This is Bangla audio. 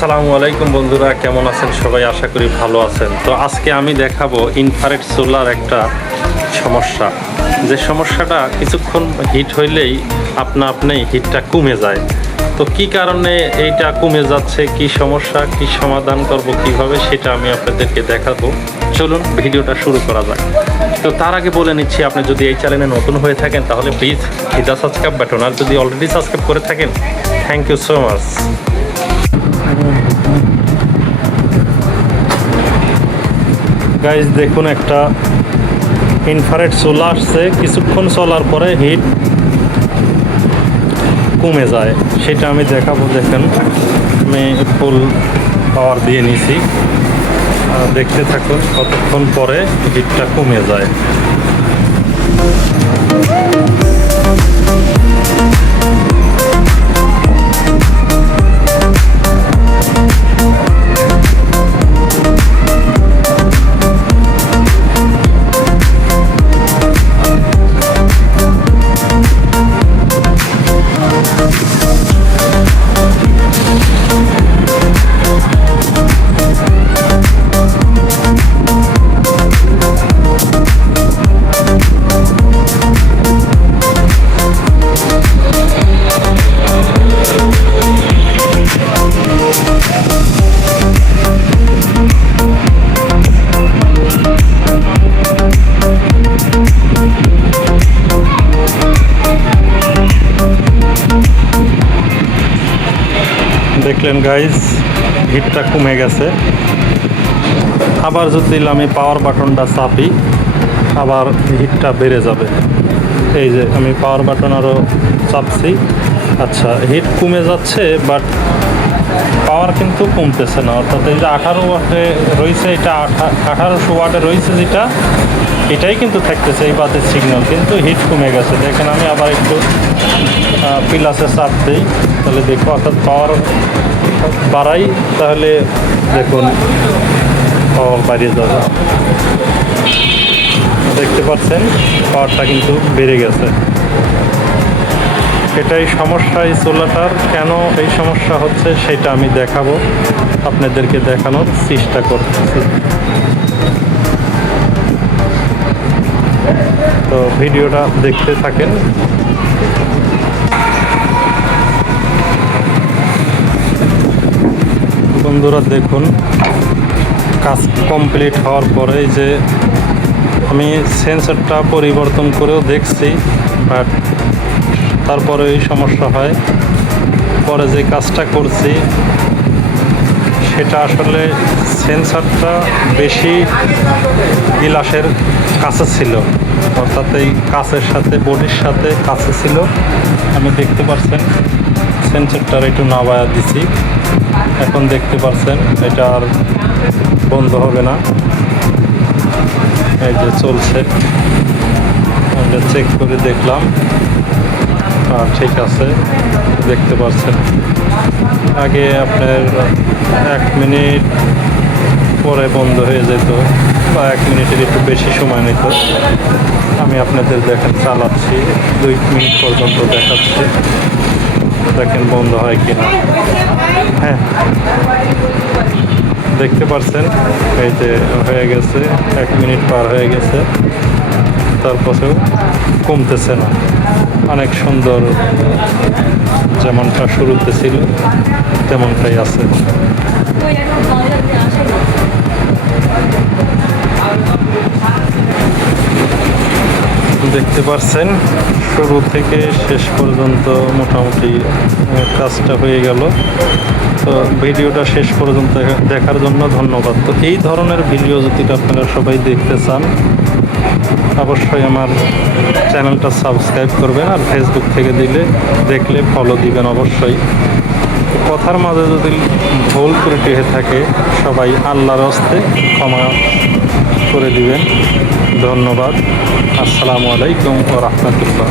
আসসালামু আলাইকুম বন্ধুরা, কেমন আছেন সবাই? আশা করি ভালো আছেন। তো আজকে আমি দেখাবো ইনফ্রারেড সোলার একটা সমস্যা, যে সমস্যাটা কিছুক্ষণ হিট হইলেই আপনি হিটটা কমে যায়। তো কি কারণে এইটা কমে যাচ্ছে, কি সমস্যা, কি সমাধান করব কিভাবে, সেটা আমি আপনাদেরকে দেখাবো। চলুন ভিডিওটা শুরু করা যাক। তো তার আগে বলে নিচ্ছি, আপনি যদি এই চ্যানেলে নতুন হয়ে থাকেন তাহলে please hit the subscribe button, আর যদি অলরেডি সাবস্ক্রাইব করে থাকেন thank you so much. Guys দেখুন, একটা ইনফ্রারেড সোলার আসছে, কিছুক্ষণ চলার পরে হিট কমে যায়, সেটা আমি দেখাবো। দেখেন, আমি ফুল পাওয়ার দিয়ে নিছি, দেখতে থাকুন কতক্ষণ পরে হিটটা কমে যায়। দেখলেন গাইজ, হিটটা কমে গেছে। আবার যদি আমি পাওয়ার বাটনটা চাপি, আবার হিটটা বেড়ে যাবে। এই যে আমি পাওয়ার বাটন আরও চাপছি, আচ্ছা হিট কমে যাচ্ছে, বাট পাওয়ার কিন্তু কমতেছে না। অর্থাৎ এই যে 18 ওয়াটে রয়েছে, এটা 1800 ওয়াটে রয়েছে যেটা, এটাই কিন্তু থাকতেছে এই বাতের সিগন্যাল, কিন্তু হিট কমে গেছে। দেখেন আমি আবার একটু প্লাসে চাপ দিই, তাহলে দেখো, অর্থাৎ পাওয়ার বাড়াই, তাহলে দেখুন পাওয়ার বাড়িয়ে যাবে। দেখতে পাচ্ছেন পাওয়ারটা কিন্তু বেড়ে গেছে। এটাই সমস্যা এই সোলারটার। কেন এই সমস্যা হচ্ছে সেটা আমি দেখাবো, আপনাদেরকে দেখানোর চেষ্টা করতেছি। তো ভিডিওটা দেখতে থাকেন। বন্ধুরা দেখুন, কাজ কমপ্লিট হওয়ার পরে যে আমি সেন্সরটা পরিবর্তন করেও দেখছি, বাট তারপরে এই সমস্যা হয়। পরে যে কাজটা করছি সেটা আসলে সেন্সরটা বেশি গ্লাসের কাছে ছিল, অর্থাৎ এই কাছের সাথে, বডির সাথে কাছে ছিল। আমি দেখতে পাচ্ছেন সেন্সরটার একটু নামায়া দিছি, এখন দেখতে পাচ্ছেন এটা আর বন্ধ হবে না। এই যে চলছে, আমরা চেক করে দেখলাম, ঠিক আছে। দেখতে পাচ্ছেন আগে আপনার 1 মিনিট পরে বন্ধ হয়ে যেত, বা 1 মিনিটের একটু বেশি সময় নিত। আমি আপনাদের দেখেন চালাচ্ছি, 2 মিনিট পর্যন্ত দেখাচ্ছি, দেখেন বন্ধ হয় কিনা। হ্যাঁ, দেখতে পাচ্ছেন এই যে হয়ে গেছে, 1 মিনিট পার হয়ে গেছে, তারপরেও কমতেছে না। অনেক সুন্দর, যেমনটা শুরুতে ছিল তেমনটাই আছে। দেখতে পাচ্ছেন শুরু থেকে শেষ পর্যন্ত মোটামুটি কাজটা হয়ে গেল। তো ভিডিওটা শেষ পর্যন্ত দেখার জন্য ধন্যবাদ। তো এই ধরনের ভিডিও যদি আপনারা সবাই দেখতে চান, অবশ্যই আমার চ্যানেলটা সাবস্ক্রাইব করবেন, আর ফেসবুক থেকে দেখলে ফলো দিবেন অবশ্যই। কথার মাঝে যদি ভুল ত্রুটি হয়ে থাকে, সবাই আল্লাহর হস্তে ক্ষমা করে দিবেন। ধন্যবাদ। আসসালামু আলাইকুম ওয়া রাহমাতুল্লাহ।